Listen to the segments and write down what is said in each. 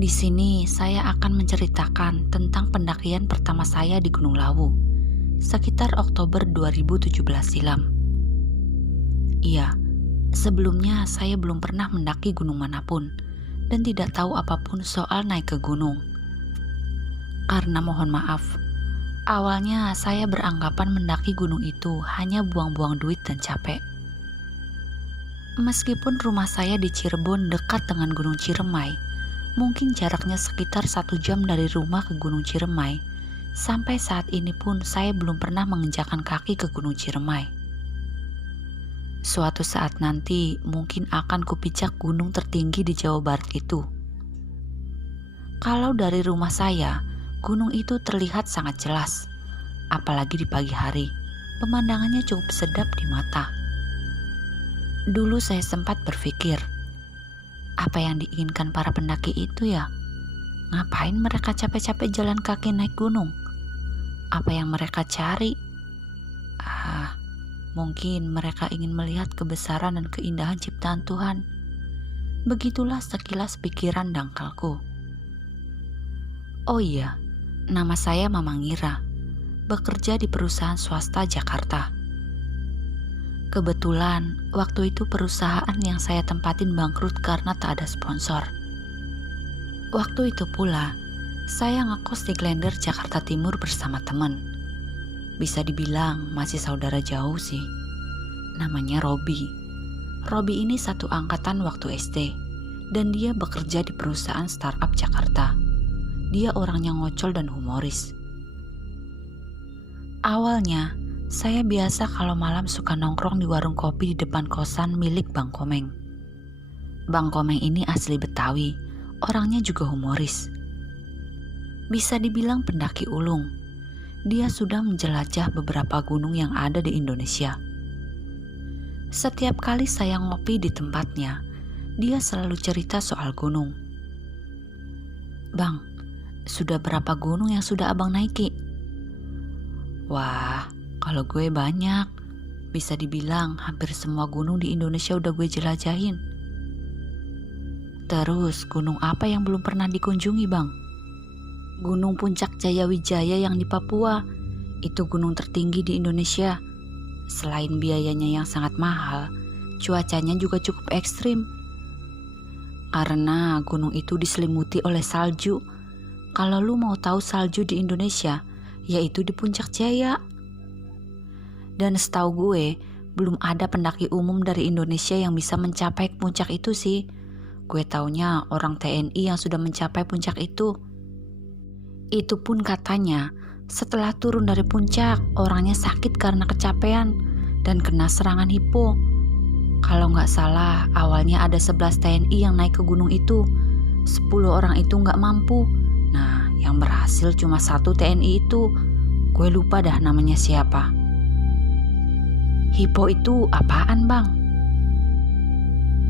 Di sini saya akan menceritakan tentang pendakian pertama saya di Gunung Lawu, sekitar Oktober 2017 silam. Iya, sebelumnya saya belum pernah mendaki gunung manapun dan tidak tahu apapun soal naik ke gunung. Karena mohon maaf, awalnya saya beranggapan mendaki gunung itu hanya buang-buang duit dan capek. Meskipun rumah saya di Cirebon dekat dengan Gunung Ciremai, mungkin jaraknya sekitar 1 jam dari rumah ke Gunung Ciremai. Sampai saat ini pun saya belum pernah menginjakan kaki ke Gunung Ciremai. Suatu saat nanti mungkin akan kupijak gunung tertinggi di Jawa Barat itu. Kalau dari rumah saya, gunung itu terlihat sangat jelas. Apalagi di pagi hari, pemandangannya cukup sedap di mata. Dulu saya sempat berpikir, apa yang diinginkan para pendaki itu ya? Ngapain mereka capek-capek jalan kaki naik gunung? Apa yang mereka cari? Mungkin mereka ingin melihat kebesaran dan keindahan ciptaan Tuhan. Begitulah sekilas pikiran dangkalku. Oh iya, nama saya Mamang Ira, bekerja di perusahaan swasta Jakarta. Kebetulan, waktu itu perusahaan yang saya tempatin bangkrut karena tak ada sponsor. Waktu itu pula, saya ngekos di Klender, Jakarta Timur bersama teman. Bisa dibilang masih saudara jauh sih. Namanya Robi. Robi ini satu angkatan waktu SD, dan dia bekerja di perusahaan startup Jakarta. Dia orangnya ngocol dan humoris. Awalnya, saya biasa kalau malam suka nongkrong di warung kopi di depan kosan milik Bang Komeng. Bang Komeng ini asli Betawi, orangnya juga humoris. Bisa dibilang pendaki ulung. Dia sudah menjelajah beberapa gunung yang ada di Indonesia. Setiap kali saya ngopi di tempatnya, dia selalu cerita soal gunung. Bang, sudah berapa gunung yang sudah abang naiki? Wah, kalau gue banyak, bisa dibilang hampir semua gunung di Indonesia udah gue jelajahin. Terus gunung apa yang belum pernah dikunjungi bang? Gunung Puncak Jayawijaya yang di Papua, itu gunung tertinggi di Indonesia. Selain biayanya yang sangat mahal, cuacanya juga cukup ekstrim. Karena gunung itu diselimuti oleh salju. Kalau lu mau tahu salju di Indonesia, yaitu di Puncak Jaya. Dan setahu gue, belum ada pendaki umum dari Indonesia yang bisa mencapai puncak itu sih. Gue taunya orang TNI yang sudah mencapai puncak itu. Itu pun katanya, setelah turun dari puncak, orangnya sakit karena kecapean dan kena serangan hipo. Kalau nggak salah, awalnya ada 11 TNI yang naik ke gunung itu. 10 orang itu nggak mampu. Nah, yang berhasil cuma 1 TNI itu. Gue lupa dah namanya siapa. Hipo itu apaan bang?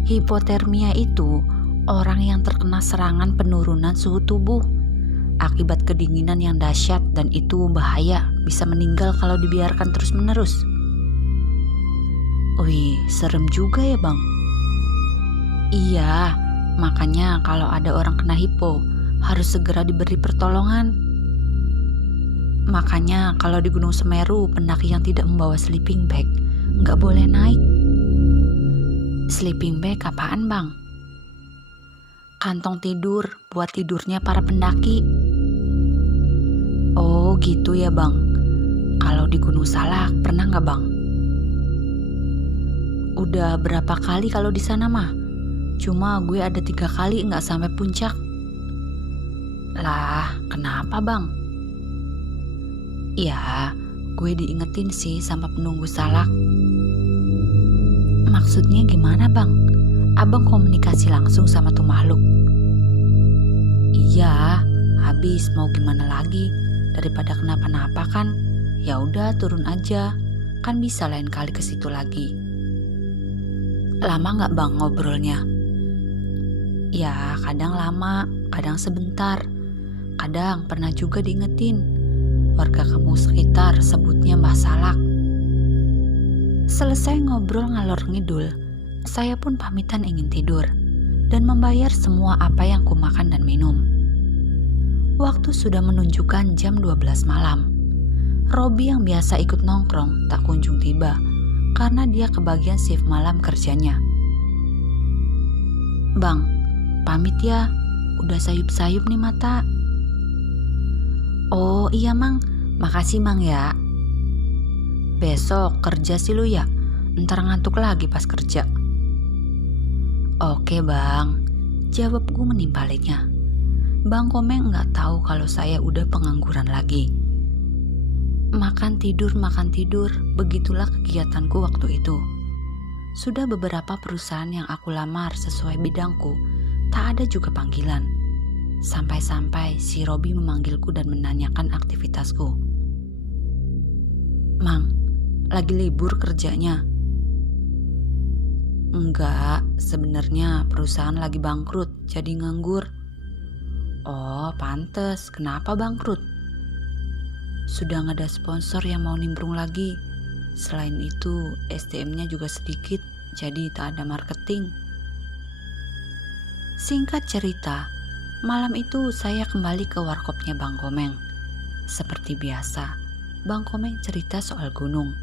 Hipotermia itu orang yang terkena serangan penurunan suhu tubuh akibat kedinginan yang dahsyat, dan itu bahaya, bisa meninggal kalau dibiarkan terus-menerus. Wih, serem juga ya bang. Iya, makanya kalau ada orang kena hipo, harus segera diberi pertolongan. Makanya kalau di Gunung Semeru, pendaki yang tidak membawa sleeping bag nggak boleh naik. Sleeping bag apaan bang? Kantong tidur buat tidurnya para pendaki. Oh gitu ya bang. Kalau di Gunung Salak pernah nggak bang? Udah berapa kali kalau di sana mah? Cuma gue ada 3 kali nggak sampai puncak. Lah, kenapa bang? Ya, gue diingetin sih sama penunggu Salak. Maksudnya gimana bang? Abang komunikasi langsung sama tuh makhluk? Iya, habis mau gimana lagi? Daripada kenapa-napa kan, ya udah turun aja. Kan bisa lain kali ke situ lagi. Lama nggak bang ngobrolnya? Ya, kadang lama, kadang sebentar. Kadang pernah juga diingetin. Warga kampung sekitar sebutnya Mbah Salak. Selesai ngobrol ngalor ngidul, saya pun pamitan ingin tidur. dan membayar semua apa yang kumakan dan minum. Waktu sudah menunjukkan jam 12 malam. Robi yang biasa ikut nongkrong tak kunjung tiba karena dia kebagian shift malam kerjanya. "Bang, pamit ya, udah sayup-sayup nih mata." "Oh iya Mang, makasih Mang ya." "Besok kerja sih lu ya, ntar ngantuk lagi pas kerja." "Oke Bang," jawabku menimpalinya. Bang Komeng nggak tahu kalau saya udah pengangguran lagi. Makan tidur, begitulah kegiatanku waktu itu. Sudah beberapa perusahaan yang aku lamar sesuai bidangku, tak ada juga panggilan. Sampai-sampai si Robi memanggilku dan menanyakan aktivitasku. "Mang, lagi libur kerjanya?" "Enggak, sebenarnya perusahaan lagi bangkrut, jadi nganggur." "Oh, pantes. Kenapa bangkrut?" "Sudah nggak ada sponsor yang mau nimbrung lagi. Selain itu, SDM-nya juga sedikit, jadi tak ada marketing." Singkat cerita, malam itu saya kembali ke warkopnya Bang Komeng. Seperti biasa, Bang Komeng cerita soal gunung.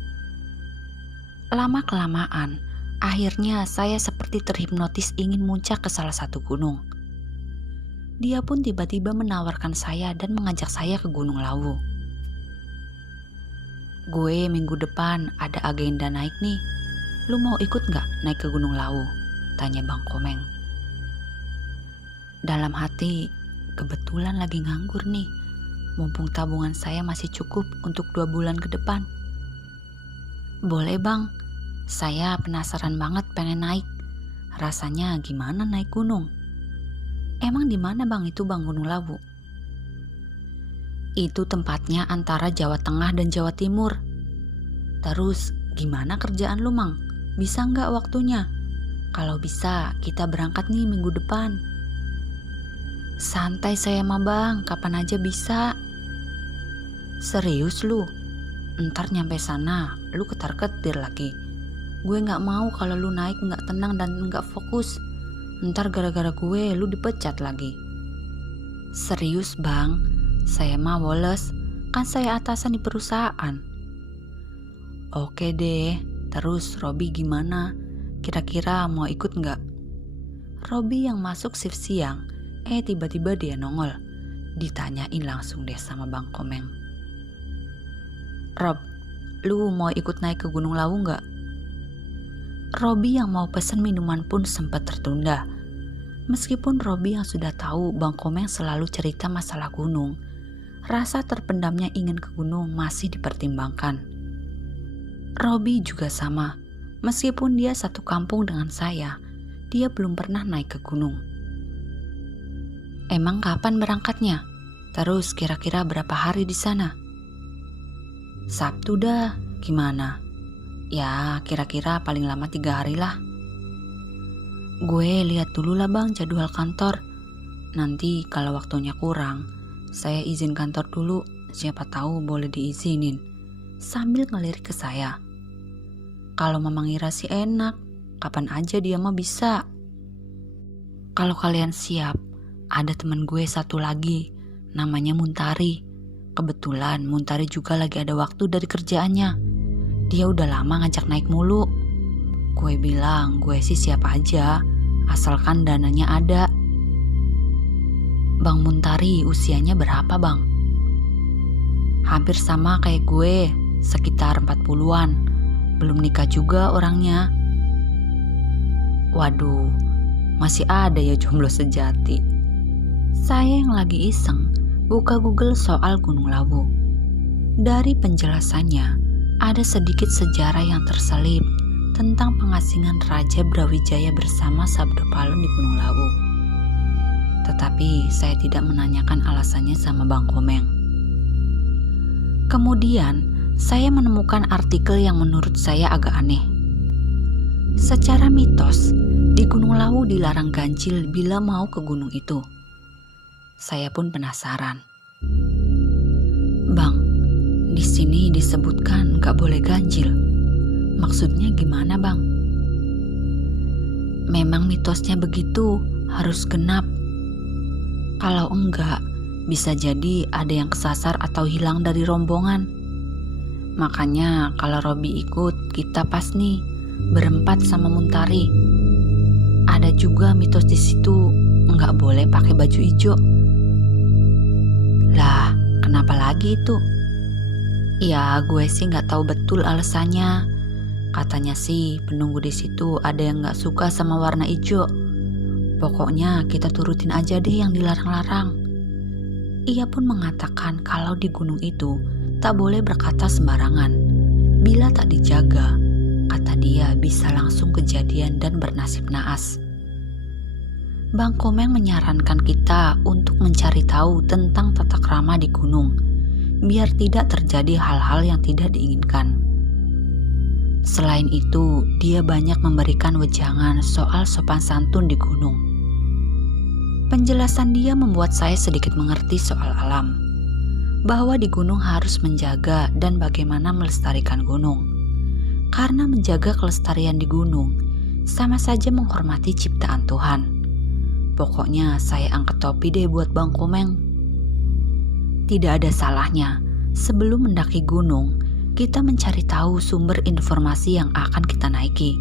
Lama-kelamaan, akhirnya saya seperti terhipnotis ingin muncak ke salah satu gunung. Dia pun tiba-tiba menawarkan saya dan mengajak saya ke Gunung Lawu. "Gue minggu depan ada agenda naik nih. Lu mau ikut gak naik ke Gunung Lawu?" tanya Bang Komeng. Dalam hati, kebetulan lagi nganggur nih. Mumpung tabungan saya masih cukup untuk 2 bulan ke depan. "Boleh Bang, saya penasaran banget pengen naik. Rasanya gimana naik gunung?" "Emang di mana Bang itu Bang Gunung Lawu?" "Itu tempatnya antara Jawa Tengah dan Jawa Timur." "Terus gimana kerjaan lu Mang? Bisa nggak waktunya? Kalau bisa kita berangkat nih minggu depan." "Santai saya mah Bang, kapan aja bisa." "Serius lu? Ntar nyampe sana lu ketar-ketir lagi. Gue nggak mau kalau lu naik nggak tenang dan nggak fokus. Ntar gara-gara gue lu dipecat lagi." "Serius Bang, saya mah woles, kan saya atasan di perusahaan." "Oke deh, terus Robi gimana? Kira-kira mau ikut nggak?" Robi yang masuk shift siang, tiba-tiba dia nongol. Ditanyain langsung deh sama Bang Komeng. "Rob, lu mau ikut naik ke Gunung Lawu nggak?" Robi yang mau pesen minuman pun sempat tertunda. Meskipun Robi yang sudah tahu Bang Komeng selalu cerita masalah gunung, rasa terpendamnya ingin ke gunung masih dipertimbangkan. Robi juga sama, meskipun dia satu kampung dengan saya, dia belum pernah naik ke gunung. "Emang kapan berangkatnya? Terus kira-kira berapa hari di sana?" "Sabtu dah, gimana?" "Ya kira-kira paling lama 3 hari lah." "Gue lihat dulu lah Bang jadwal kantor. Nanti kalau waktunya kurang, saya izin kantor dulu, siapa tahu boleh diizinin." Sambil ngelirik ke saya. "Kalau Mama ngira sih enak, kapan aja dia mah bisa." "Kalau kalian siap, ada temen gue satu lagi, namanya Muntari. Kebetulan Muntari juga lagi ada waktu dari kerjaannya. Dia udah lama ngajak naik mulu." Gue bilang gue sih siap aja, asalkan dananya ada. "Bang Muntari usianya berapa Bang?" "Hampir sama kayak gue, sekitar 40-an. Belum nikah juga orangnya." "Waduh, masih ada ya jomblo sejati." Saya yang lagi iseng buka Google soal Gunung Lawu. Dari penjelasannya, ada sedikit sejarah yang terselip tentang pengasingan Raja Brawijaya bersama Sabdo Palun di Gunung Lawu. Tetapi saya tidak menanyakan alasannya sama Bang Komeng. Kemudian, saya menemukan artikel yang menurut saya agak aneh. Secara mitos, di Gunung Lawu dilarang ganjil bila mau ke gunung itu. Saya pun penasaran. "Bang, di sini disebutkan gak boleh ganjil. Maksudnya gimana Bang?" "Memang mitosnya begitu, harus genap. Kalau enggak, bisa jadi ada yang kesasar atau hilang dari rombongan. Makanya kalau Robi ikut, kita pas nih, berempat sama Muntari. Ada juga mitos di situ, nggak boleh pakai baju hijau. Lah, kenapa lagi itu? Ya, gue sih nggak tahu betul alasannya. Katanya sih penunggu di situ ada yang nggak suka sama warna hijau. Pokoknya kita turutin aja deh yang dilarang-larang. Ia pun mengatakan kalau di gunung itu tak boleh berkata sembarangan. Bila tak dijaga, kata dia bisa langsung kejadian dan bernasib naas. Bang Komeng menyarankan kita untuk mencari tahu tentang tata krama di gunung, biar tidak terjadi hal-hal yang tidak diinginkan. Selain itu, dia banyak memberikan wejangan soal sopan santun di gunung. Penjelasan dia membuat saya sedikit mengerti soal alam, bahwa di gunung harus menjaga dan bagaimana melestarikan gunung. Karena menjaga kelestarian di gunung sama saja menghormati ciptaan Tuhan. Pokoknya saya angkat topi deh buat Bang Komeng. Tidak ada salahnya sebelum mendaki gunung, kita mencari tahu sumber informasi yang akan kita naiki.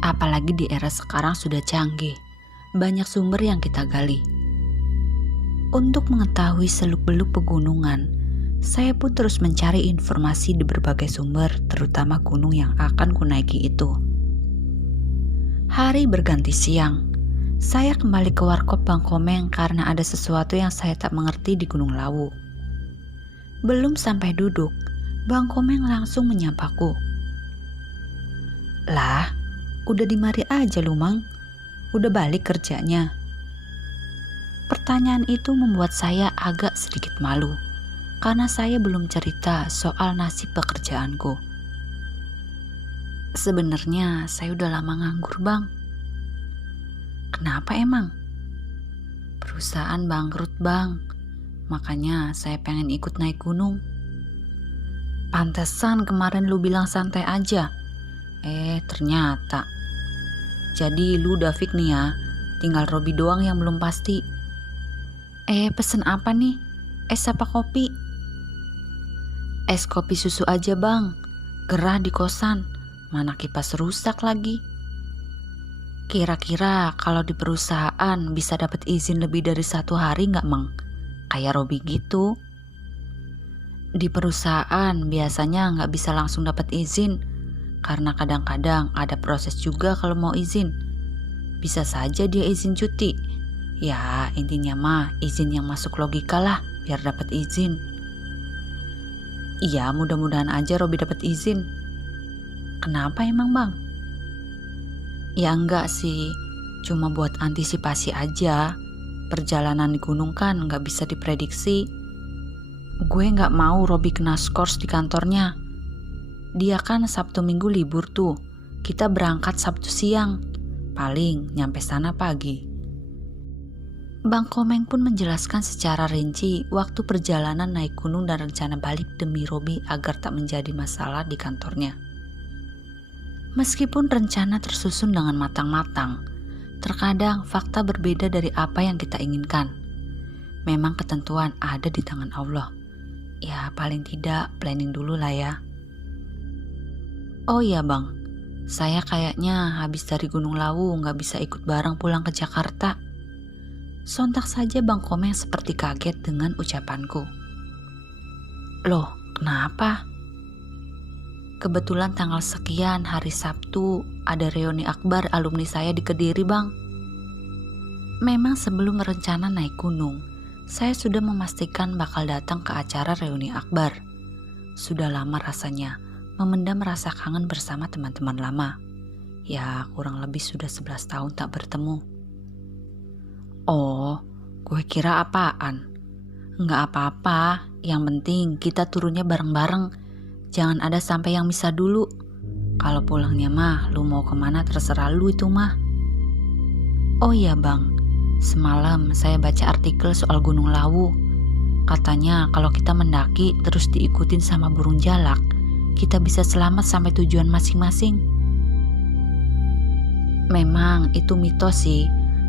Apalagi di era sekarang sudah canggih. Banyak sumber yang kita gali. Untuk mengetahui seluk-beluk pegunungan, saya pun terus mencari informasi di berbagai sumber, terutama gunung yang akan kunaiki itu. Hari berganti siang, saya kembali ke warkop Bang Komeng karena ada sesuatu yang saya tak mengerti di Gunung Lawu. Belum sampai duduk, Bang Komeng langsung menyapaku. Lah, udah di mari aja lu, Mang. Udah balik kerjanya? Pertanyaan itu membuat saya agak sedikit malu, karena saya belum cerita soal nasib pekerjaanku. Sebenarnya saya udah lama nganggur, Bang. Kenapa emang? Perusahaan bangkrut, Bang. Makanya saya pengen ikut naik gunung. Pantesan kemarin lu bilang santai aja. Ternyata. Jadi lu udah fix nih ya, tinggal Robi doang yang belum pasti. Pesen apa nih? Es apa kopi? Es kopi susu aja, Bang. Gerah di kosan, mana kipas rusak lagi. Kira-kira kalau di perusahaan bisa dapat izin lebih dari 1 hari nggak, Mang? Kayak Robi gitu. Di perusahaan biasanya nggak bisa langsung dapat izin, karena kadang-kadang ada proses juga kalau mau izin. Bisa saja dia izin cuti. Ya, intinya mah izin yang masuk logika lah biar dapat izin. Iya, mudah-mudahan aja Robi dapat izin. Kenapa emang, Bang? Ya enggak sih, cuma buat antisipasi aja. Perjalanan di gunung kan nggak bisa diprediksi. Gue nggak mau Robi kena skors di kantornya. Dia kan Sabtu Minggu libur tuh. Kita berangkat Sabtu siang. Paling nyampe sana pagi. Bang Komeng pun menjelaskan secara rinci waktu perjalanan naik gunung dan rencana balik demi Robi agar tak menjadi masalah di kantornya. Meskipun rencana tersusun dengan matang-matang, terkadang fakta berbeda dari apa yang kita inginkan. Memang ketentuan ada di tangan Allah. Ya paling tidak planning dulu lah ya. Oh iya, Bang, saya kayaknya habis dari Gunung Lawu nggak bisa ikut bareng pulang ke Jakarta. Sontak saja Bang Komeng seperti kaget dengan ucapanku. Loh, kenapa? Kebetulan tanggal sekian hari Sabtu ada reuni akbar alumni saya di Kediri, Bang. Memang sebelum rencana naik gunung, saya sudah memastikan bakal datang ke acara reuni akbar. Sudah lama rasanya memendam rasa kangen bersama teman-teman lama. Ya, kurang lebih sudah 11 tahun tak bertemu. Oh, gue kira apaan? Nggak apa-apa, yang penting kita turunnya bareng-bareng. Jangan ada sampai yang misah dulu. Kalau pulangnya mah, lu mau kemana terserah lu itu mah. Oh iya, Bang, semalam saya baca artikel soal Gunung Lawu. Katanya kalau kita mendaki terus diikutin sama burung jalak, kita bisa selamat sampai tujuan masing-masing. Memang itu mitos sih,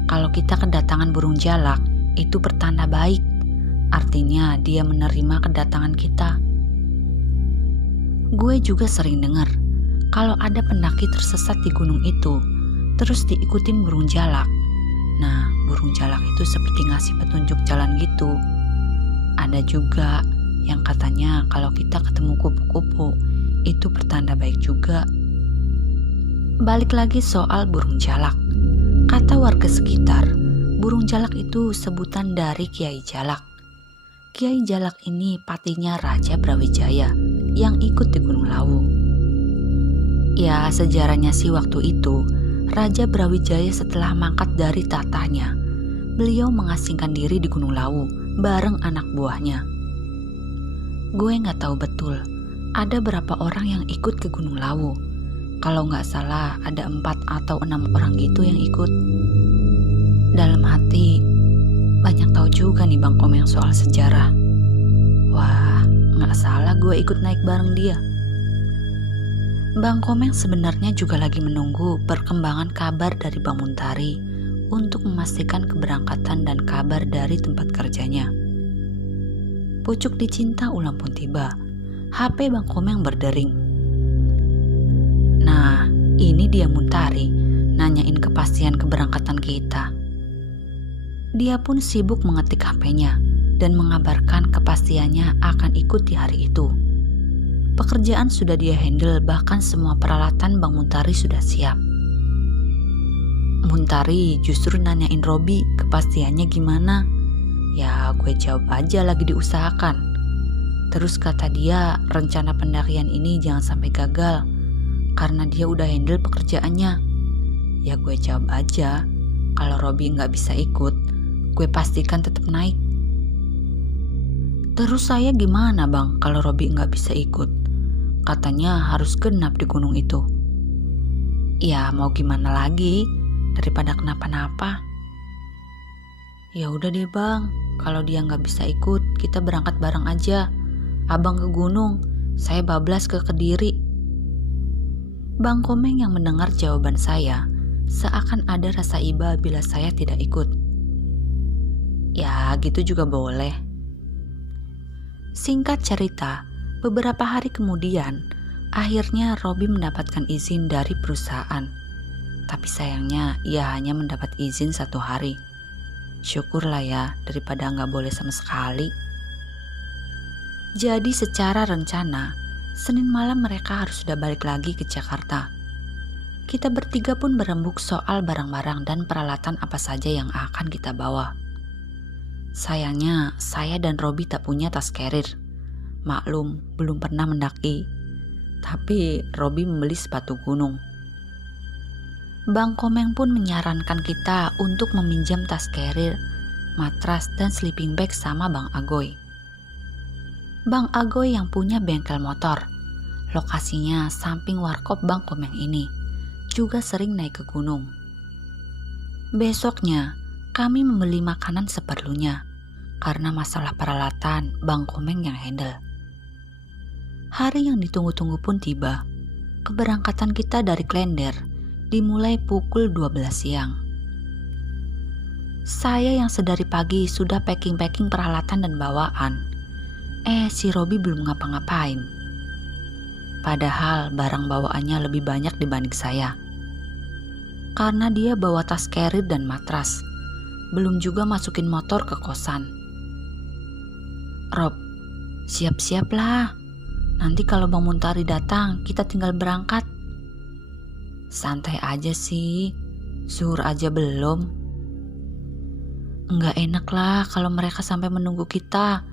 Kalau kita kedatangan burung jalak, itu pertanda baik. Artinya dia menerima kedatangan kita. Gue juga sering dengar, kalau ada pendaki tersesat di gunung itu, terus diikutin burung jalak. Nah, burung jalak itu seperti ngasih petunjuk jalan gitu. Ada juga yang katanya kalau kita ketemu kupu-kupu, itu pertanda baik juga. Balik lagi soal burung jalak. Kata warga sekitar, burung jalak itu sebutan dari Kiai Jalak. Kiai Jalak ini patinya Raja Brawijaya yang ikut di Gunung Lawu. Ya, sejarahnya sih waktu itu, Raja Brawijaya setelah mangkat dari tatahnya, beliau mengasingkan diri di Gunung Lawu bareng anak buahnya. Gue gak tahu betul ada berapa orang yang ikut ke Gunung Lawu. Kalau nggak salah ada 4 atau 6 orang gitu yang ikut. Dalam hati banyak tahu juga nih Bang Komeng soal sejarah. Wah, nggak salah gue ikut naik bareng dia. Bang Komeng sebenarnya juga lagi menunggu perkembangan kabar dari Bang Muntari untuk memastikan keberangkatan dan kabar dari tempat kerjanya. Pucuk dicinta ulang pun tiba. HP Bang Komeng berdering. Nah, ini dia Muntari nanyain kepastian keberangkatan kita. Dia pun sibuk mengetik HP-nya dan mengabarkan kepastiannya akan ikut di hari itu. Pekerjaan sudah dia handle, bahkan semua peralatan Bang Muntari sudah siap. Muntari justru nanyain Robi kepastiannya gimana. Ya, gue jawab aja lagi diusahakan. Terus kata dia rencana pendakian ini jangan sampai gagal, karena dia udah handle pekerjaannya. Ya gue jawab aja, kalau Robi gak bisa ikut, gue pastikan tetap naik. Terus saya gimana Bang kalau Robi gak bisa ikut? Katanya harus genap di gunung itu. Ya mau gimana lagi, daripada kenapa-napa. Ya udah deh Bang, kalau dia gak bisa ikut, kita berangkat bareng aja. Abang ke gunung, saya bablas ke Kediri. Bang Komeng yang mendengar jawaban saya, seakan ada rasa iba bila saya tidak ikut. Ya gitu juga boleh. Singkat cerita, beberapa hari kemudian, akhirnya Robi mendapatkan izin dari perusahaan. Tapi sayangnya ia hanya mendapat izin 1 hari. Syukurlah ya, daripada nggak boleh sama sekali. Jadi secara rencana, Senin malam mereka harus sudah balik lagi ke Jakarta. Kita bertiga pun berembuk soal barang-barang dan peralatan apa saja yang akan kita bawa. Sayangnya, saya dan Robi tak punya tas carrier. Maklum, belum pernah mendaki. Tapi Robi membeli sepatu gunung. Bang Komeng pun menyarankan kita untuk meminjam tas carrier, matras, dan sleeping bag sama Bang Agoy. Bang Agoy yang punya bengkel motor, lokasinya samping warkop Bang Komeng ini, juga sering naik ke gunung. Besoknya, kami membeli makanan seperlunya, karena masalah peralatan Bang Komeng yang handle. Hari yang ditunggu-tunggu pun tiba. Keberangkatan kita dari Klender dimulai pukul 12 siang. Saya yang sedari pagi sudah packing-packing peralatan dan bawaan. Si Robi belum ngapa-ngapain. Padahal barang bawaannya lebih banyak dibanding saya. Karena dia bawa tas carrier dan matras. Belum juga masukin motor ke kosan. Rob, siap-siap lah. Nanti kalau Bang Muntari datang, kita tinggal berangkat. Santai aja sih, zuhur aja belum. Enggak enak lah kalau mereka sampai menunggu kita.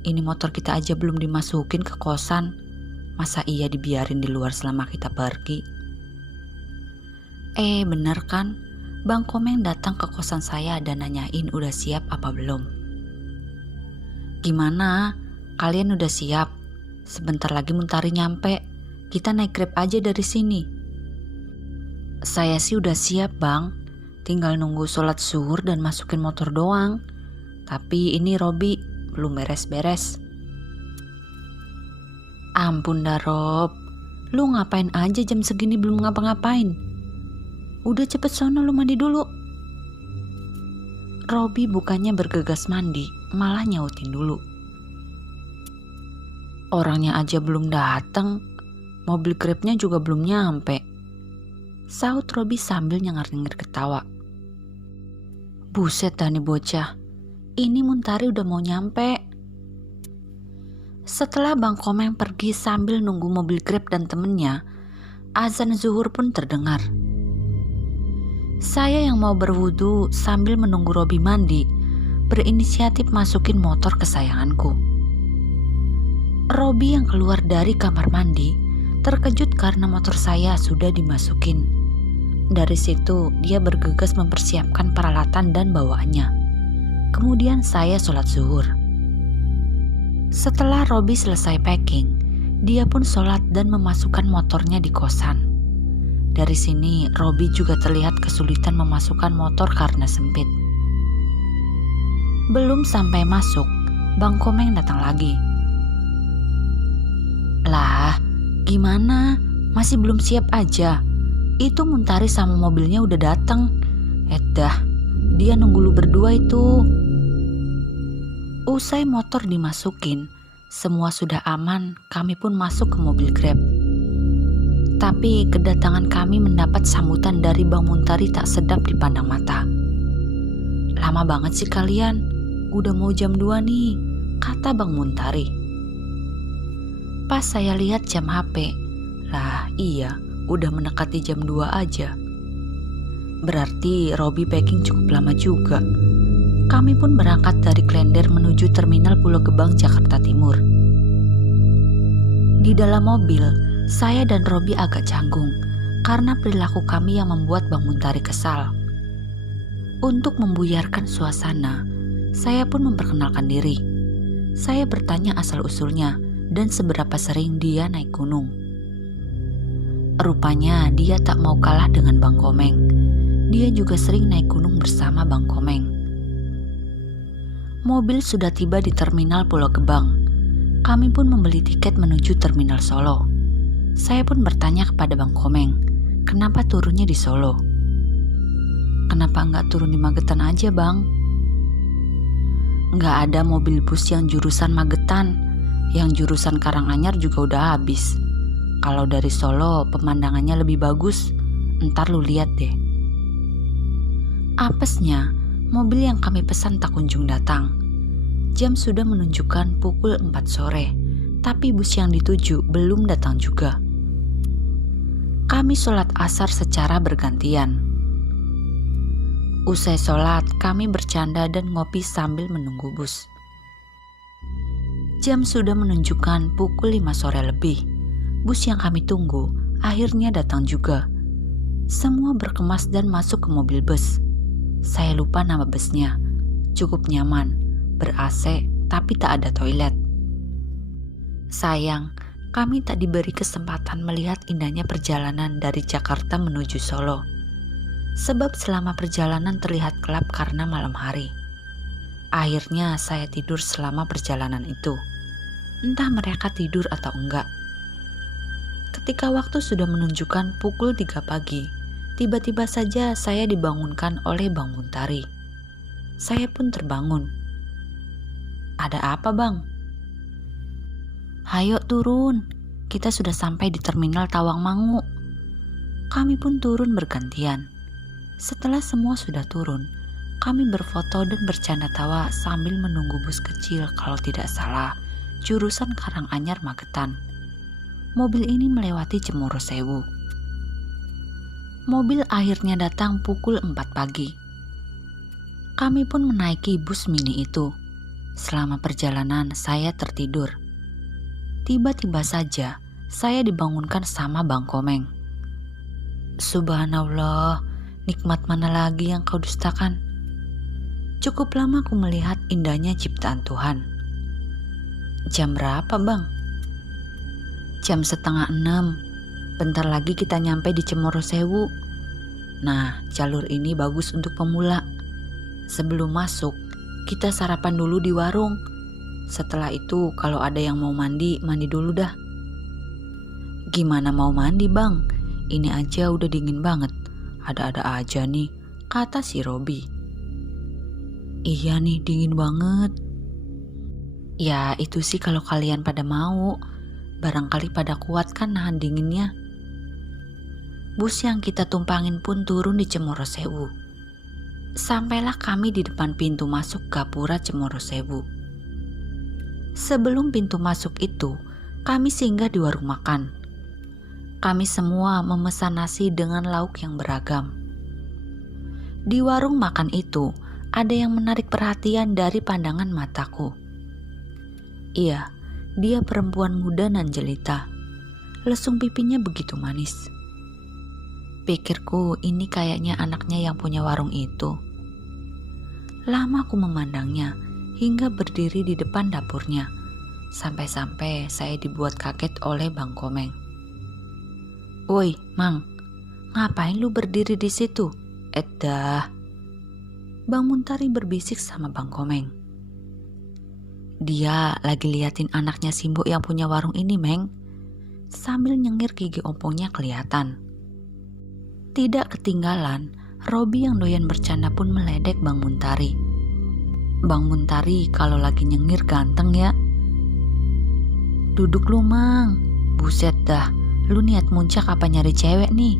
Ini motor kita aja belum dimasukin ke kosan. Masa iya dibiarin di luar selama kita pergi? Bener kan? Bang Komeng datang ke kosan saya dan nanyain udah siap apa belum. Gimana? Kalian udah siap? Sebentar lagi Muntari nyampe. Kita naik Grab aja dari sini. Saya sih udah siap Bang. Tinggal nunggu sholat zuhur dan masukin motor doang. Tapi ini Robi belum beres-beres. Ampun dah Rob, lu ngapain aja jam segini belum ngapa-ngapain? Udah cepet sono lu mandi dulu. Robi bukannya bergegas mandi, malah nyautin dulu. Orangnya aja belum datang, mobil Grabnya juga belum nyampe. Saut Robi sambil nyengar-nyengir ketawa. Buset dah nih bocah, ini Muntari udah mau nyampe. Setelah Bang Komeng pergi sambil nunggu mobil Grab dan temennya, azan zuhur pun terdengar. Saya yang mau berwudu sambil menunggu Robi mandi, berinisiatif masukin motor kesayanganku. Robi yang keluar dari kamar mandi terkejut karena motor saya sudah dimasukin. Dari situ dia bergegas mempersiapkan peralatan dan bawaannya. Kemudian saya sholat zuhur. Setelah Robi selesai packing, dia pun sholat dan memasukkan motornya di kosan. Dari sini Robi juga terlihat kesulitan memasukkan motor karena sempit. Belum sampai masuk, Bang Komeng datang lagi. Lah, gimana? Masih belum siap aja. Itu Muntari sama mobilnya udah datang. Dah, dia nunggu lu berdua itu. Usai motor dimasukin, semua sudah aman, kami pun masuk ke mobil Grab. Tapi kedatangan kami mendapat sambutan dari Bang Muntari tak sedap dipandang mata. Lama banget sih kalian, udah mau jam 2 nih, kata Bang Muntari. Pas saya lihat jam HP, lah iya, udah mendekati jam 2 aja. Berarti Robi packing cukup lama juga. Kami pun berangkat dari Klender menuju Terminal Pulau Gebang, Jakarta Timur. Di dalam mobil, saya dan Robi agak canggung karena perilaku kami yang membuat Bang Muntari kesal. Untuk membuyarkan suasana, saya pun memperkenalkan diri. Saya bertanya asal-usulnya dan seberapa sering dia naik gunung. Rupanya dia tak mau kalah dengan Bang Komeng. Dia juga sering naik gunung bersama Bang Komeng. Mobil sudah tiba di Terminal Pulau Gebang. Kami pun membeli tiket menuju Terminal Solo. Saya pun bertanya kepada Bang Komeng, kenapa turunnya di Solo? Kenapa nggak turun di Magetan aja, Bang? Nggak ada mobil bus yang jurusan Magetan. Yang jurusan Karanganyar juga udah habis. Kalau dari Solo pemandangannya lebih bagus, ntar lu lihat deh. Apesnya, mobil yang kami pesan tak kunjung datang. Jam sudah menunjukkan pukul 4 sore, tapi bus yang dituju belum datang juga. Kami sholat asar secara bergantian. Usai sholat, kami bercanda dan ngopi sambil menunggu bus. Jam sudah menunjukkan pukul 5 sore lebih. Bus yang kami tunggu akhirnya datang juga. Semua berkemas dan masuk ke mobil bus. Saya lupa nama busnya. Cukup nyaman, ber-AC tapi tak ada toilet. Sayang, kami tak diberi kesempatan melihat indahnya perjalanan dari Jakarta menuju Solo. Sebab selama perjalanan terlihat gelap karena malam hari. Akhirnya saya tidur selama perjalanan itu. Entah mereka tidur atau enggak. Ketika waktu sudah menunjukkan pukul 3 pagi, tiba-tiba saja saya dibangunkan oleh Bang Muntari. Saya pun terbangun. Ada apa, Bang? Hayo turun, kita sudah sampai di Terminal Tawangmangu. Kami pun turun bergantian. Setelah semua sudah turun, kami berfoto dan bercanda tawa sambil menunggu bus kecil, kalau tidak salah, jurusan Karanganyar Magetan. Mobil ini melewati Cemoro Sewu. Mobil akhirnya datang pukul 4 pagi. Kami pun menaiki bus mini itu. Selama perjalanan saya tertidur. Tiba-tiba saja saya dibangunkan sama Bang Komeng. Subhanallah, nikmat mana lagi yang kau dustakan? Cukup lama aku melihat indahnya ciptaan Tuhan. Jam berapa, Bang? Jam 5:30. Bentar lagi kita nyampe di Cemoro Sewu. Nah, jalur ini bagus untuk pemula. Sebelum masuk, kita sarapan dulu di warung. Setelah itu, kalau ada yang mau mandi, mandi dulu dah. Gimana mau mandi, Bang? Ini aja udah dingin banget. Ada-ada aja nih, kata si Robi. Iya nih, dingin banget. Ya itu sih kalau kalian pada mau. Barangkali pada kuat kan nahan dinginnya. Bus yang kita tumpangin pun turun di Cemoro Sewu. Sampailah kami di depan pintu masuk Gapura Cemoro Sewu. Sebelum pintu masuk itu, kami singgah di warung makan. Kami semua memesan nasi dengan lauk yang beragam. Di warung makan itu, ada yang menarik perhatian dari pandangan mataku. Iya, dia perempuan muda nan jelita. Lesung pipinya begitu manis. Pikirku ini kayaknya anaknya yang punya warung itu. Lama aku memandangnya hingga berdiri di depan dapurnya. Sampai-sampai saya dibuat kaget oleh Bang Komeng. "Woi, Mang, ngapain lu berdiri di situ?" "Dah." Bang Muntari berbisik sama Bang Komeng. "Dia lagi liatin anaknya Simbo yang punya warung ini, Meng." Sambil nyengir gigi ompongnya kelihatan. Tidak ketinggalan, Robi yang doyan bercanda pun meledek Bang Muntari. "Bang Muntari kalau lagi nyengir ganteng ya." "Duduk lu, Mang. Buset dah, lu niat muncak apa nyari cewek nih?"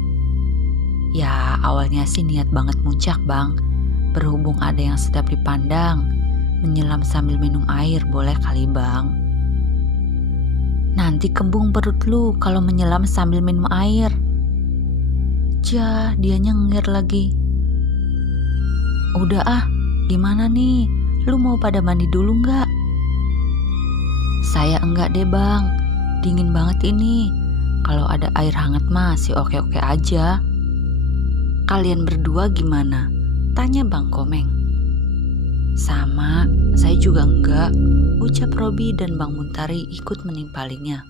"Ya awalnya sih niat banget muncak, Bang. Berhubung ada yang sedap dipandang, menyelam sambil minum air boleh kali, Bang." "Nanti kembung perut lu kalau menyelam sambil minum air." Dia nyengir lagi. "Udah ah, gimana nih? Lu mau pada mandi dulu nggak?" "Saya enggak deh, Bang. Dingin banget ini. Kalau ada air hangat mah sih oke-oke aja." "Kalian berdua gimana?" tanya Bang Komeng. "Sama, saya juga enggak," ucap Robi dan Bang Muntari ikut menimpalinya.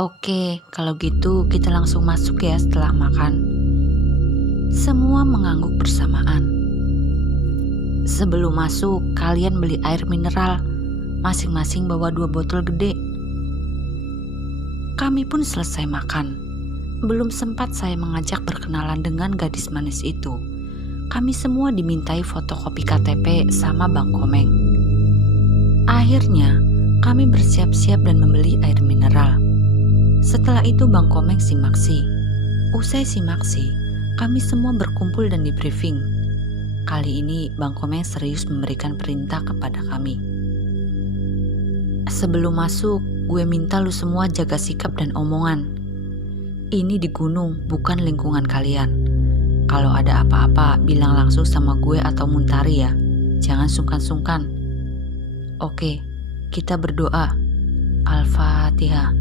"Oke, kalau gitu kita langsung masuk ya setelah makan." Semua mengangguk bersamaan. "Sebelum masuk, kalian beli air mineral. Masing-masing bawa 2 botol gede." Kami pun selesai makan. Belum sempat saya mengajak berkenalan dengan gadis manis itu, kami semua dimintai fotokopi KTP sama Bang Komeng. Akhirnya, kami bersiap-siap dan membeli air mineral. Setelah itu Bang Komeng simaksi. Usai simaksi, kami semua berkumpul dan di briefing. Kali ini Bang Komeng serius memberikan perintah kepada kami. "Sebelum masuk, gue minta lu semua jaga sikap dan omongan. Ini di gunung, bukan lingkungan kalian. Kalau ada apa-apa, bilang langsung sama gue atau Muntari ya. Jangan sungkan-sungkan. Oke, kita berdoa. Al-Fatihah."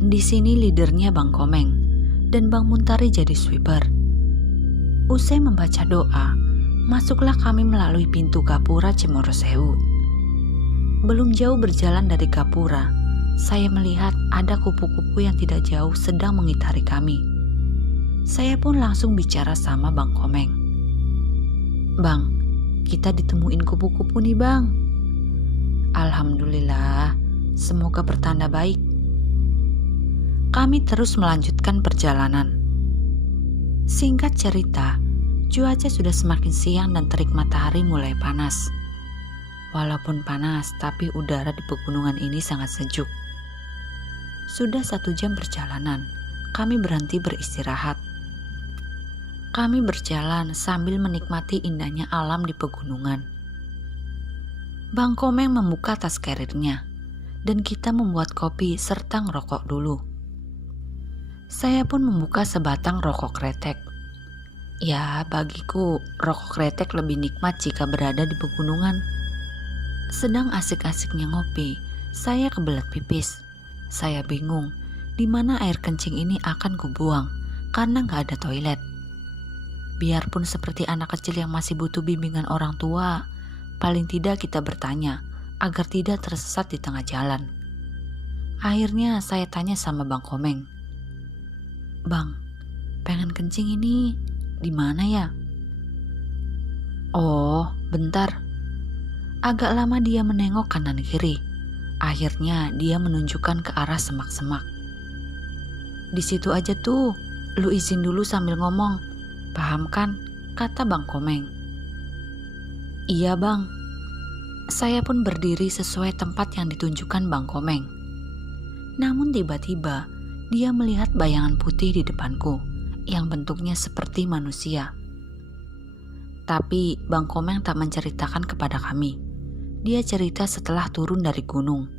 Di sini leadernya Bang Komeng dan Bang Muntari jadi sweeper. Usai membaca doa, masuklah kami melalui pintu Gapura Cemoro Sewu. Belum jauh berjalan dari Gapura, saya melihat ada kupu-kupu yang tidak jauh sedang mengitari kami. Saya pun langsung bicara sama Bang Komeng. "Bang, kita ditemuin kupu-kupu nih, Bang." "Alhamdulillah, semoga pertanda baik." Kami terus melanjutkan perjalanan. Singkat cerita, cuaca sudah semakin siang dan terik matahari mulai panas. Walaupun panas, tapi udara di pegunungan ini sangat sejuk. Sudah 1 jam perjalanan, kami berhenti beristirahat. Kami berjalan sambil menikmati indahnya alam di pegunungan. Bang Komeng membuka tas karirnya, dan kita membuat kopi serta ngerokok dulu. Saya pun membuka sebatang rokok kretek. Ya, bagiku rokok kretek lebih nikmat jika berada di pegunungan. Sedang asik-asiknya ngopi, saya kebelet pipis. Saya bingung, di mana air kencing ini akan kubuang karena gak ada toilet. Biarpun seperti anak kecil yang masih butuh bimbingan orang tua, paling tidak kita bertanya agar tidak tersesat di tengah jalan. Akhirnya saya tanya sama Bang Komeng, "Bang, pengen kencing ini di mana ya?" "Oh, bentar." Agak lama dia menengok kanan kiri. Akhirnya dia menunjukkan ke arah semak-semak. "Di situ aja tuh, lu izin dulu sambil ngomong. Paham kan?" kata Bang Komeng. Iya bang. Saya pun berdiri sesuai tempat yang ditunjukkan Bang Komeng. Namun tiba-tiba dia melihat bayangan putih di depanku yang bentuknya seperti manusia. Tapi Bang Komeng tak menceritakan kepada kami. Dia cerita setelah turun dari gunung.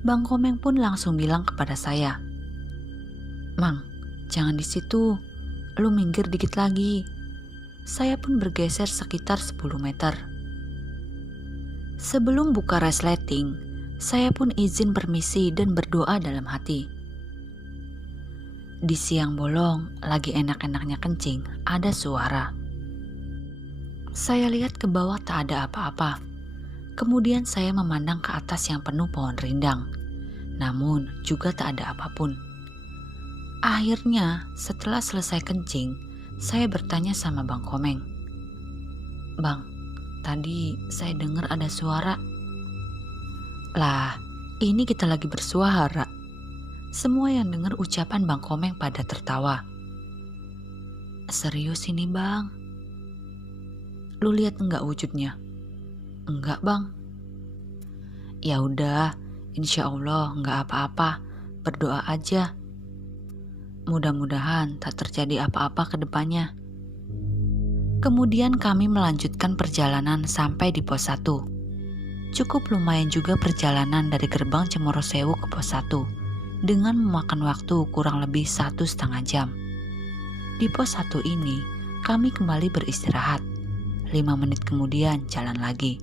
Bang Komeng pun langsung bilang kepada saya, "Mang, jangan di situ, lu minggir dikit lagi." Saya pun bergeser sekitar 10 meter. Sebelum buka resleting, saya pun izin permisi dan berdoa dalam hati. Di siang bolong, lagi enak-enaknya kencing, ada suara. Saya lihat ke bawah tak ada apa-apa. Kemudian saya memandang ke atas yang penuh pohon rindang. Namun juga tak ada apapun. Akhirnya setelah selesai kencing, saya bertanya sama Bang Komeng. "Bang, tadi saya dengar ada suara." "Lah, ini kita lagi bersuara." Semua yang dengar ucapan Bang Komeng pada tertawa. "Serius ini bang? Lu lihat enggak wujudnya?" "Enggak bang." "Ya udah, insya Allah enggak apa-apa, berdoa aja. Mudah-mudahan tak terjadi apa-apa ke depannya." Kemudian kami melanjutkan perjalanan sampai di pos 1. Cukup lumayan juga perjalanan dari gerbang Cemorosewu ke pos 1 dengan memakan waktu kurang lebih 1,5 jam. Di pos 1 ini kami kembali beristirahat. 5 menit kemudian jalan lagi.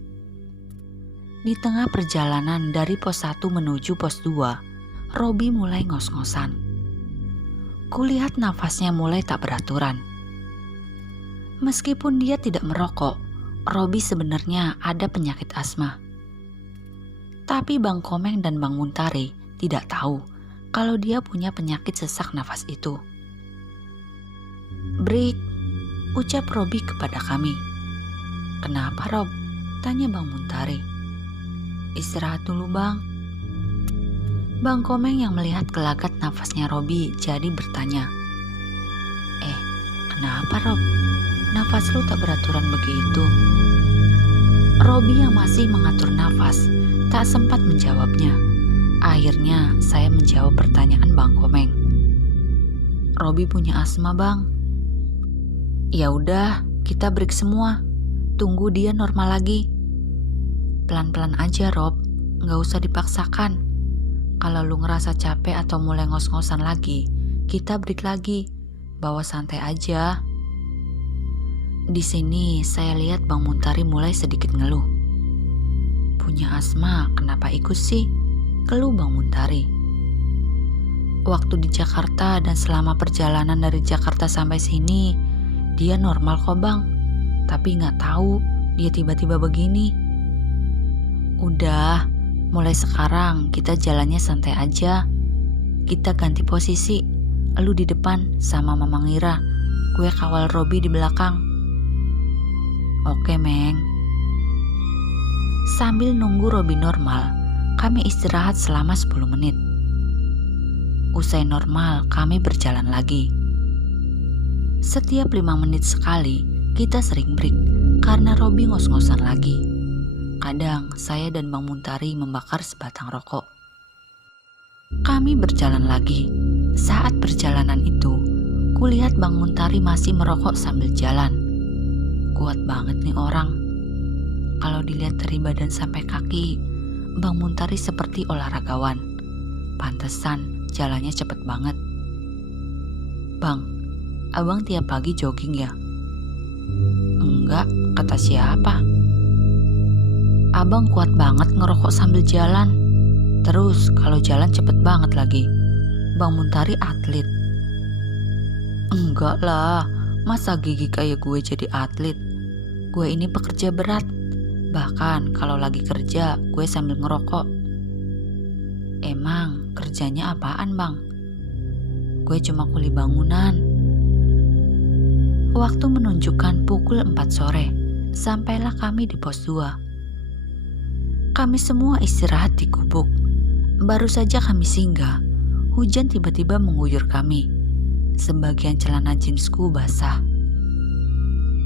Di tengah perjalanan dari pos 1 menuju pos 2, Robi mulai ngos-ngosan. Kulihat nafasnya mulai tak beraturan. Meskipun dia tidak merokok, Robi sebenarnya ada penyakit asma. Tapi Bang Komeng dan Bang Muntari tidak tahu kalau dia punya penyakit sesak nafas itu. "Break," ucap Robi kepada kami. "Kenapa Rob?" tanya Bang Muntari. "Istirahat dulu bang." Bang Komeng yang melihat gelagat nafasnya Robi jadi bertanya, "Kenapa Rob? Nafas lu tak beraturan begitu?" Robi yang masih mengatur nafas tak sempat menjawabnya. Akhirnya saya menjawab pertanyaan Bang Komeng. "Robi punya asma bang." "Ya udah, kita break semua. Tunggu dia normal lagi. Pelan-pelan aja Rob, gak usah dipaksakan. Kalau lu ngerasa capek atau mulai ngos-ngosan lagi, kita break lagi. Bawa santai aja." Di sini saya lihat Bang Muntari mulai sedikit ngeluh. "Punya asma, kenapa ikut sih?" keluh Bang Muntari. "Waktu di Jakarta dan selama perjalanan dari Jakarta sampai sini, dia normal kok bang. Tapi gak tahu dia tiba-tiba begini. Udah, mulai sekarang kita jalannya santai aja. Kita ganti posisi, lu di depan sama Mama Ngira, gue kawal Robi di belakang." "Oke Meng." Sambil nunggu Robi normal, kami istirahat selama 10 menit. Usai normal, kami berjalan lagi. Setiap 5 menit sekali, kita sering break karena Robi ngos-ngosan lagi. Kadang saya dan Bang Muntari membakar sebatang rokok. Kami berjalan lagi. Saat perjalanan itu, kulihat Bang Muntari masih merokok sambil jalan. Kuat banget nih orang. Kalau dilihat dari badan sampai kaki, Bang Muntari seperti olahragawan. Pantesan jalannya cepet banget. "Bang, abang tiap pagi jogging ya?" "Enggak, kata siapa?" "Abang kuat banget ngerokok sambil jalan. Terus kalau jalan cepet banget lagi. Bang Muntari atlet." "Enggak lah, masa gigi kayak gue jadi atlet? Gue ini pekerja berat. Bahkan kalau lagi kerja, gue sambil ngerokok." "Emang kerjanya apaan bang?" "Gue cuma kuli bangunan." Waktu menunjukkan pukul 4 sore. Sampailah kami di pos 2. Kami semua istirahat di gubuk. Baru saja kami singgah, hujan tiba-tiba mengguyur kami. Sebagian celana jeansku basah.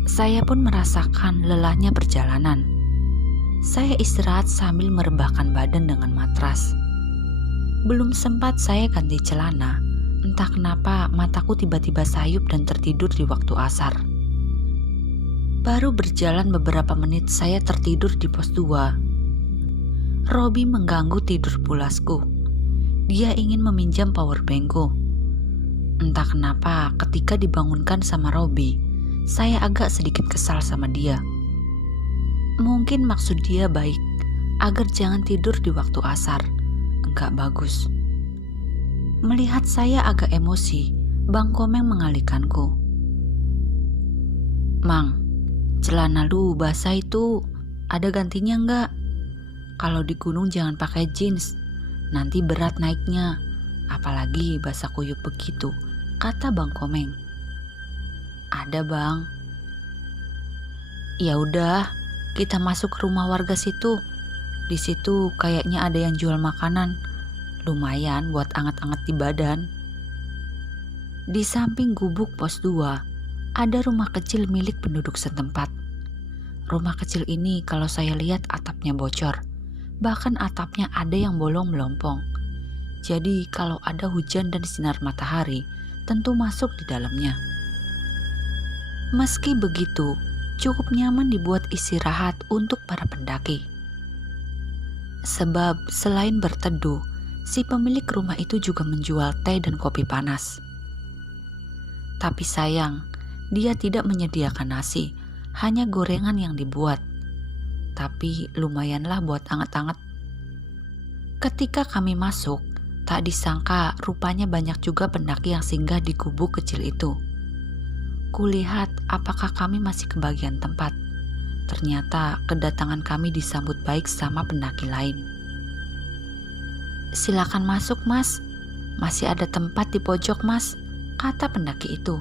Saya pun merasakan lelahnya perjalanan. Saya istirahat sambil merebahkan badan dengan matras. Belum sempat saya ganti celana, entah kenapa mataku tiba-tiba sayup dan tertidur di waktu asar. Baru berjalan beberapa menit saya tertidur di pos 2. Robi mengganggu tidur pulasku. Dia ingin meminjam powerbankku. Entah kenapa ketika dibangunkan sama Robi, saya agak sedikit kesal sama dia. Mungkin maksud dia baik, agar jangan tidur di waktu asar. Enggak bagus. Melihat saya agak emosi, Bang Komeng mengalihkanku. "Mang, celana lu basah itu, ada gantinya enggak? Kalau di gunung jangan pakai jeans, nanti berat naiknya, apalagi basah kuyup begitu," kata Bang Komeng. "Ada bang." "Ya udah, kita masuk ke rumah warga situ. Di situ kayaknya ada yang jual makanan, lumayan buat anget-anget di badan." Di samping gubuk pos 2, ada rumah kecil milik penduduk setempat. Rumah kecil ini kalau saya lihat atapnya bocor, bahkan atapnya ada yang bolong melompong. Jadi kalau ada hujan dan sinar matahari, tentu masuk di dalamnya. Meski begitu, cukup nyaman dibuat istirahat untuk para pendaki. Sebab selain berteduh, si pemilik rumah itu juga menjual teh dan kopi panas. Tapi sayang, dia tidak menyediakan nasi, hanya gorengan yang dibuat. Tapi lumayanlah buat anget-anget. Ketika kami masuk, tak disangka rupanya banyak juga pendaki yang singgah di gubuk kecil itu. Kulihat apakah kami masih kebagian tempat. Ternyata kedatangan kami disambut baik sama pendaki lain. "Silakan masuk mas, masih ada tempat di pojok mas," kata pendaki itu.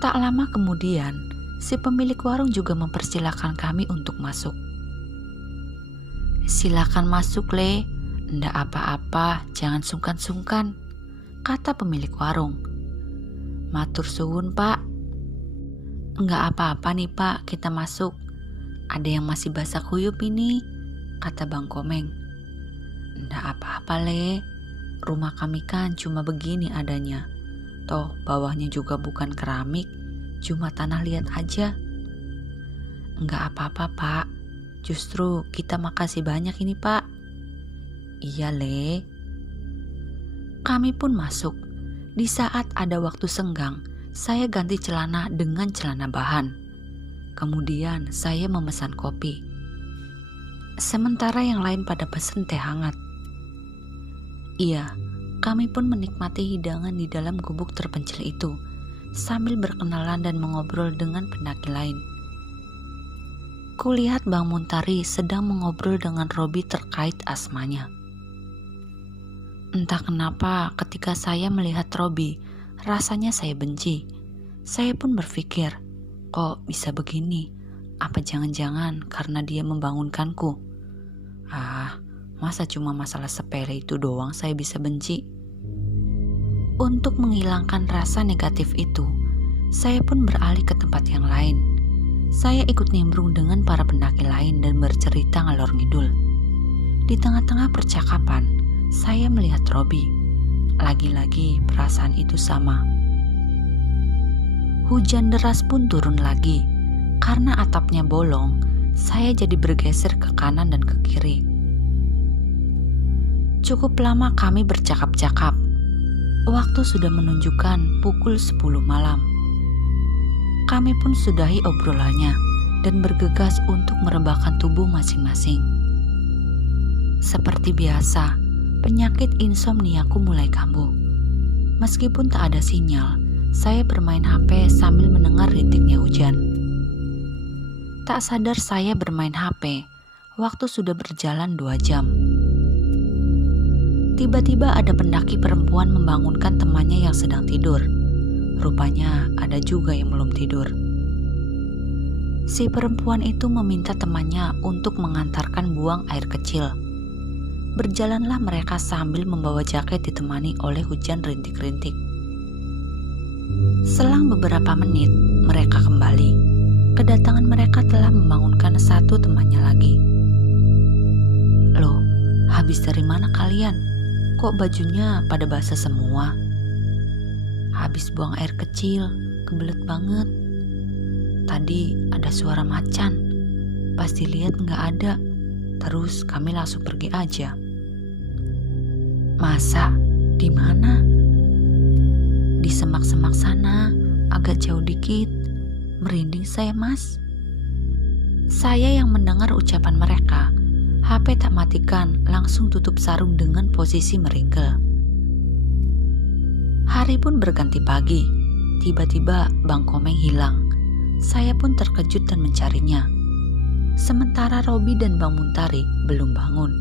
Tak lama kemudian, si pemilik warung juga mempersilahkan kami untuk masuk. "Silakan masuk le, ndak apa-apa, jangan sungkan-sungkan," kata pemilik warung. "Matur suwun pak." "Enggak apa-apa nih pak, kita masuk. Ada yang masih basah kuyup ini," kata Bang Komeng. "Ndak apa-apa le, rumah kami kan cuma begini adanya. Toh bawahnya juga bukan keramik, cuma tanah liat aja." "Enggak apa-apa pak, justru kita makasih banyak ini pak." "Iya le." Kami pun masuk. Di saat ada waktu senggang, saya ganti celana dengan celana bahan. Kemudian saya memesan kopi. Sementara yang lain pada pesen teh hangat. Iya, kami pun menikmati hidangan di dalam gubuk terpencil itu, sambil berkenalan dan mengobrol dengan pendaki lain. Kulihat Bang Muntari sedang mengobrol dengan Robi terkait asmanya. Entah kenapa ketika saya melihat Robi, rasanya saya benci. Saya pun berpikir, kok bisa begini? Apa jangan-jangan karena dia membangunkanku? Masa cuma masalah sepele itu doang saya bisa benci? Untuk menghilangkan rasa negatif itu, saya pun beralih ke tempat yang lain. Saya ikut nimbrung dengan para pendaki lain dan bercerita ngalor ngidul. Di tengah-tengah percakapan, saya melihat Robi. Lagi-lagi perasaan itu sama. Hujan deras pun turun lagi. Karena atapnya bolong, saya jadi bergeser ke kanan dan ke kiri. Cukup lama kami bercakap-cakap. Waktu sudah menunjukkan pukul 10 malam. Kami pun sudahi obrolannya dan bergegas untuk merebahkan tubuh masing-masing. Seperti biasa, penyakit insomniaku mulai kambuh. Meskipun tak ada sinyal, saya bermain HP sambil mendengar rintiknya hujan. Tak sadar saya bermain HP, waktu sudah berjalan 2 jam. Tiba-tiba ada pendaki perempuan membangunkan temannya yang sedang tidur. Rupanya ada juga yang belum tidur. Si perempuan itu meminta temannya untuk mengantarkan buang air kecil. Berjalanlah mereka sambil membawa jaket ditemani oleh hujan rintik-rintik. Selang beberapa menit, mereka kembali. Kedatangan mereka telah membangunkan satu temannya lagi. "Loh, habis dari mana kalian? Kok bajunya pada basah semua?" "Habis buang air kecil, kebelet banget. Tadi ada suara macan, pas dilihat nggak ada, terus kami langsung pergi aja." "Masa? Di mana?" "Di semak-semak sana, agak jauh dikit." Merinding saya, Mas. Saya yang mendengar ucapan mereka, HP tak matikan, langsung tutup sarung dengan posisi meringkel. Hari pun berganti pagi. Tiba-tiba Bang Komeng hilang. Saya pun terkejut dan mencarinya. Sementara Robi dan Bang Muntari belum bangun.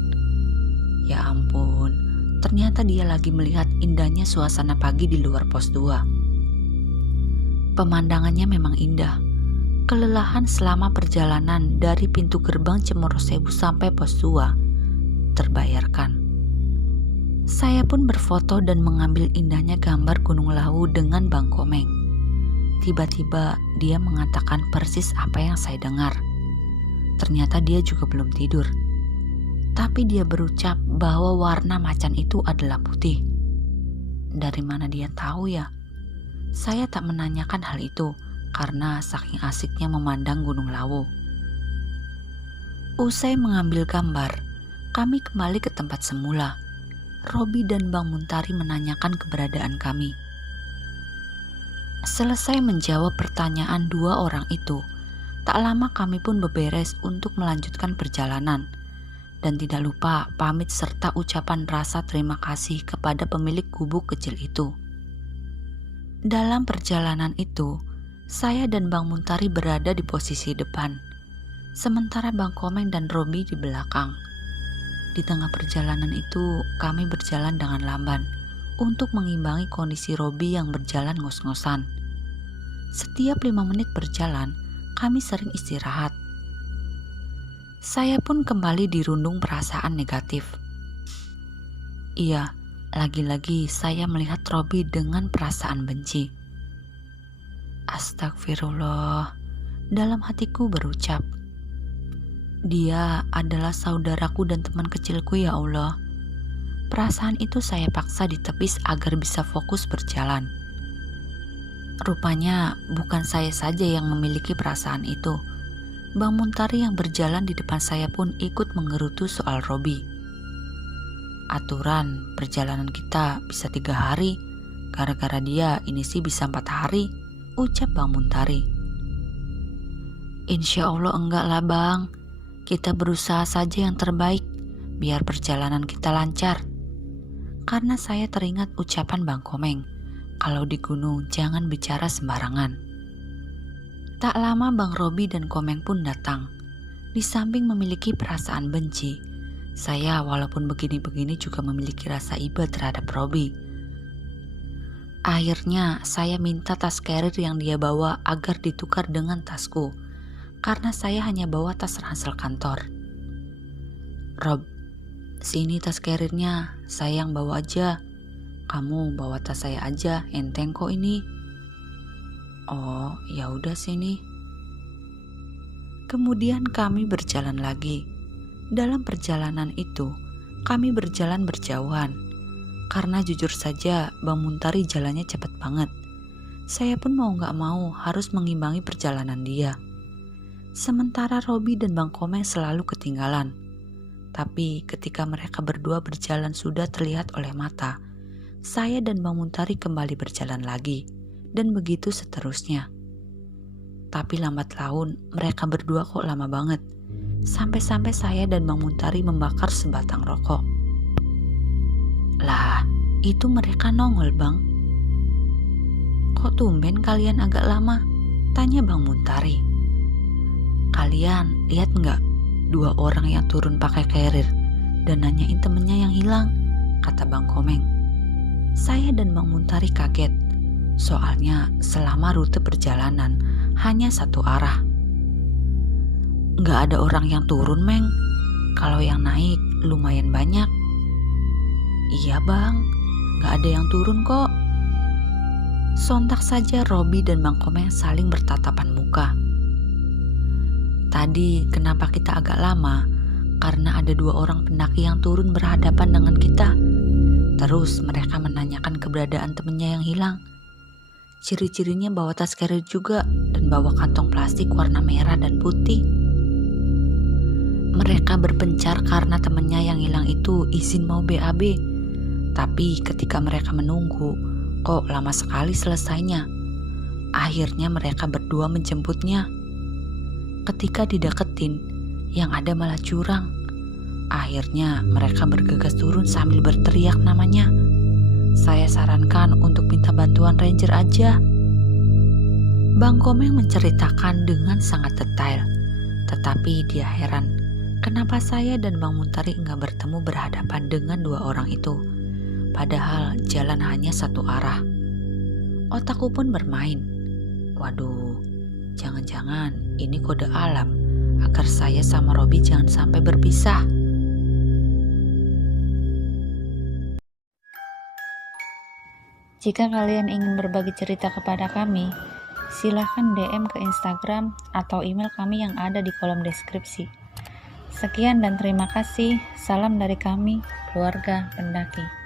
Ya ampun, ternyata dia lagi melihat indahnya suasana pagi di luar pos 2. Pemandangannya memang indah. Kelelahan selama perjalanan dari pintu gerbang Cemorosewu sampai pos 2 terbayarkan. Saya pun berfoto dan mengambil indahnya gambar Gunung Lawu dengan Bang Komeng. Tiba-tiba dia mengatakan persis apa yang saya dengar. Ternyata dia juga belum tidur. Tapi dia berucap bahwa warna macan itu adalah putih. Dari mana dia tahu ya? Saya tak menanyakan hal itu karena saking asiknya memandang Gunung Lawu. Usai mengambil gambar, kami kembali ke tempat semula. Robi dan Bang Muntari menanyakan keberadaan kami. Selesai menjawab pertanyaan dua orang itu, tak lama kami pun beberes untuk melanjutkan perjalanan. Dan tidak lupa pamit serta ucapan rasa terima kasih kepada pemilik gubuk kecil itu. Dalam perjalanan itu, saya dan Bang Muntari berada di posisi depan, sementara Bang Komeng dan Robi di belakang. Di tengah perjalanan itu, kami berjalan dengan lamban untuk mengimbangi kondisi Robi yang berjalan ngos-ngosan. Setiap 5 menit berjalan, kami sering istirahat. Saya pun kembali dirundung perasaan negatif. Iya, lagi-lagi saya melihat Robi dengan perasaan benci. Astagfirullah, dalam hatiku berucap. Dia adalah saudaraku dan teman kecilku ya Allah. Perasaan itu saya paksa ditepis agar bisa fokus berjalan. Rupanya bukan saya saja yang memiliki perasaan itu. Bang Muntari yang berjalan di depan saya pun ikut menggerutu soal Robi. Aturan perjalanan kita bisa 3 hari, gara-gara dia ini sih bisa 4 hari, ucap Bang Muntari. Insya Allah enggak lah Bang, kita berusaha saja yang terbaik, biar perjalanan kita lancar. Karena saya teringat ucapan Bang Komeng, kalau di gunung jangan bicara sembarangan. Tak lama Bang Robi dan Komeng pun datang. Di samping memiliki perasaan benci, saya walaupun begini-begini juga memiliki rasa iba terhadap Robi. Akhirnya saya minta tas carrier yang dia bawa agar ditukar dengan tasku, karena saya hanya bawa tas ransel kantor. Rob, sini tas carriernya, saya yang bawa aja. Kamu bawa tas saya aja, enteng kok ini. Oh, ya udah sini. Kemudian kami berjalan lagi. Dalam perjalanan itu, kami berjalan berjauhan. Karena jujur saja, Bang Muntari jalannya cepat banget. Saya pun mau gak mau harus mengimbangi perjalanan dia. Sementara Robi dan Bang Komeng selalu ketinggalan. Tapi ketika mereka berdua berjalan sudah terlihat oleh mata, saya dan Bang Muntari kembali berjalan lagi. Dan begitu seterusnya. Tapi lambat laun mereka berdua kok lama banget. Sampai-sampai saya dan Bang Muntari membakar sebatang rokok. Lah, itu mereka nongol Bang. Kok tumben kalian agak lama? Tanya Bang Muntari. Kalian lihat nggak 2 orang yang turun pakai carrier dan nanyain temennya yang hilang? Kata Bang Komeng. Saya dan Bang Muntari kaget. Soalnya selama rute perjalanan hanya satu arah. Nggak ada orang yang turun, Meng. Kalau yang naik lumayan banyak. Iya, Bang. Nggak ada yang turun kok. Sontak saja Robi dan Bang Komeng saling bertatapan muka. Tadi kenapa kita agak lama? Karena ada 2 orang pendaki yang turun berhadapan dengan kita. Terus mereka menanyakan keberadaan temennya yang hilang. Ciri-cirinya bawa tas carrier juga dan bawa kantong plastik warna merah dan putih. Mereka berpencar karena temennya yang hilang itu izin mau BAB. Tapi ketika mereka menunggu, kok lama sekali selesainya. Akhirnya mereka berdua menjemputnya. Ketika dideketin, yang ada malah curang. Akhirnya mereka bergegas turun sambil berteriak namanya. Saya sarankan untuk minta bantuan ranger aja. Bang Komeng menceritakan dengan sangat detail. Tetapi dia heran, kenapa saya dan Bang Muntari nggak bertemu berhadapan dengan 2 orang itu. Padahal jalan hanya satu arah. Otakku pun bermain. Waduh, jangan-jangan ini kode alam agar saya sama Robi jangan sampai berpisah. Jika kalian ingin berbagi cerita kepada kami, silahkan DM ke Instagram atau email kami yang ada di kolom deskripsi. Sekian dan terima kasih. Salam dari kami, keluarga pendaki.